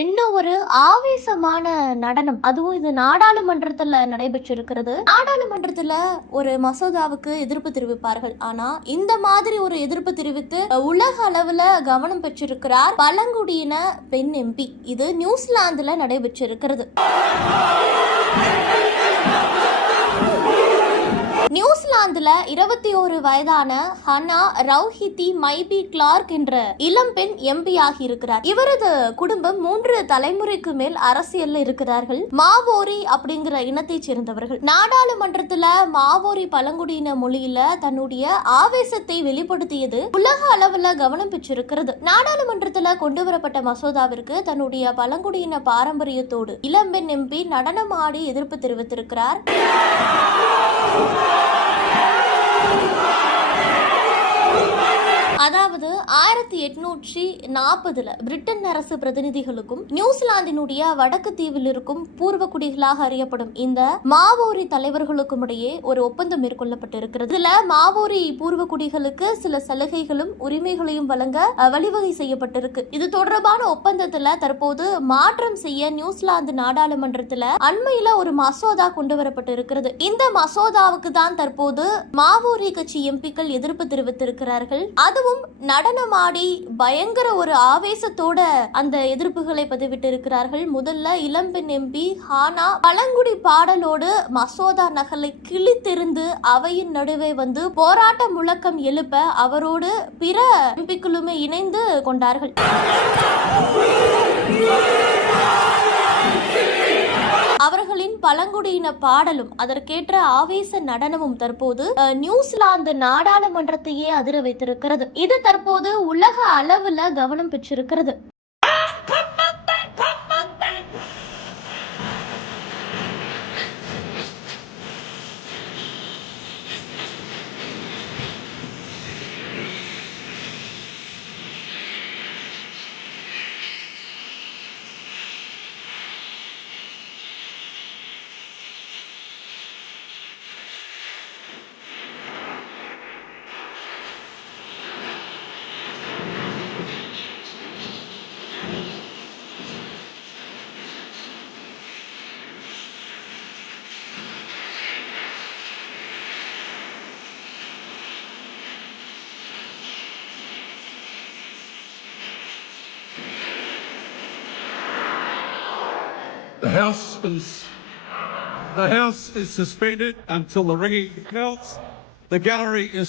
என்ன ஒரு ஆவேசமான நடனம். அதுவும் இது நாடாளுமன்றத்துல நடைபெற்றிருக்கிறது. நாடாளுமன்றத்துல ஒரு மசோதாவுக்கு எதிர்ப்பு தெரிவிப்பார்கள். ஆனா இந்த மாதிரி ஒரு எதிர்ப்பு தெரிவித்து உலக அளவுல கவனம் பெற்றிருக்கிறார் பழங்குடியின பெண் எம்பி. இது நியூசிலாந்துல நடைபெற்றிருக்கிறது. நியூசிலாந்துல 21 வயதான ஹனா ரவுஹிதி மைபி கிளார்க் என்ற இளம்பெண் எம்பி ஆகி இருக்கிறார். இவரது குடும்பம் 3 தலைமுறைக்கு மேல் அரசியல்ல இருக்கிறார்கள். மாவோரி அப்படிங்கிற இனத்தை சேர்ந்தவர்கள். நாடாளுமன்றத்துல மாவோரி பழங்குடியின மொழியில தன்னுடைய ஆவேசத்தை வெளிப்படுத்தியது உலக அளவுல கவனம் பெற்றிருக்கிறது. நாடாளுமன்றத்துல கொண்டு வரப்பட்ட மசோதாவிற்கு தன்னுடைய பழங்குடியின பாரம்பரியத்தோடு இளம்பெண் எம்பி நடனமாடி எதிர்ப்பு தெரிவித்திருக்கிறார். அதாவது 1840 பிரிட்டன் அரசு பிரதிநிதிகளுக்கும் நியூசிலாந்தினுடைய வடக்கு தீவில் இருக்கும் பூர்வ குடிகளாக அறியப்படும் இந்த மாவோரி தலைவர்களுக்கும் இடையே ஒரு ஒப்பந்தம் மேற்கொள்ளப்பட்டிருக்கிறது. இதுல மாவோரி பூர்வ குடிகளுக்கு சில சலுகைகளும் உரிமைகளையும் வழங்க வழிவகை செய்யப்பட்டிருக்கு. இது தொடர்பான ஒப்பந்தத்துல தற்போது மாற்றம் செய்ய நியூசிலாந்து நாடாளுமன்றத்துல அண்மையில ஒரு மசோதா கொண்டு வரப்பட்டிருக்கிறது. இந்த மசோதாவுக்கு தான் தற்போது மாவோரி கட்சி எம்பிக்கள் எதிர்ப்பு தெரிவித்திருக்கிறார்கள். அதுவும் நடனமாடி பயங்கர ஒரு ஆவேசத்தோட அந்த எதிர்ப்புகளை பதிவிட்டு இருக்கிறார்கள். முதல்ல இளம்பெண் எம்பி ஹானா பழங்குடி பாடலோடு மசோதா நகலை கிழித்தெறிந்து அவையின் நடுவே வந்து போராட்ட முழக்கம் எழுப்ப அவரோடு பிற எம்பிக்களுமே இணைந்து கொண்டார்கள். அவர்களின் பழங்குடியின பாடலும் அதற்கேற்ற ஆவேச நடனமும் தற்போது நியூசிலாந்து நாடாளுமன்றத்தையே அதிர வைத்திருக்கிறது. இது தற்போது உலக அளவுல கவனம் பெற்றிருக்கிறது. The House is suspended until the ringing bells. The gallery is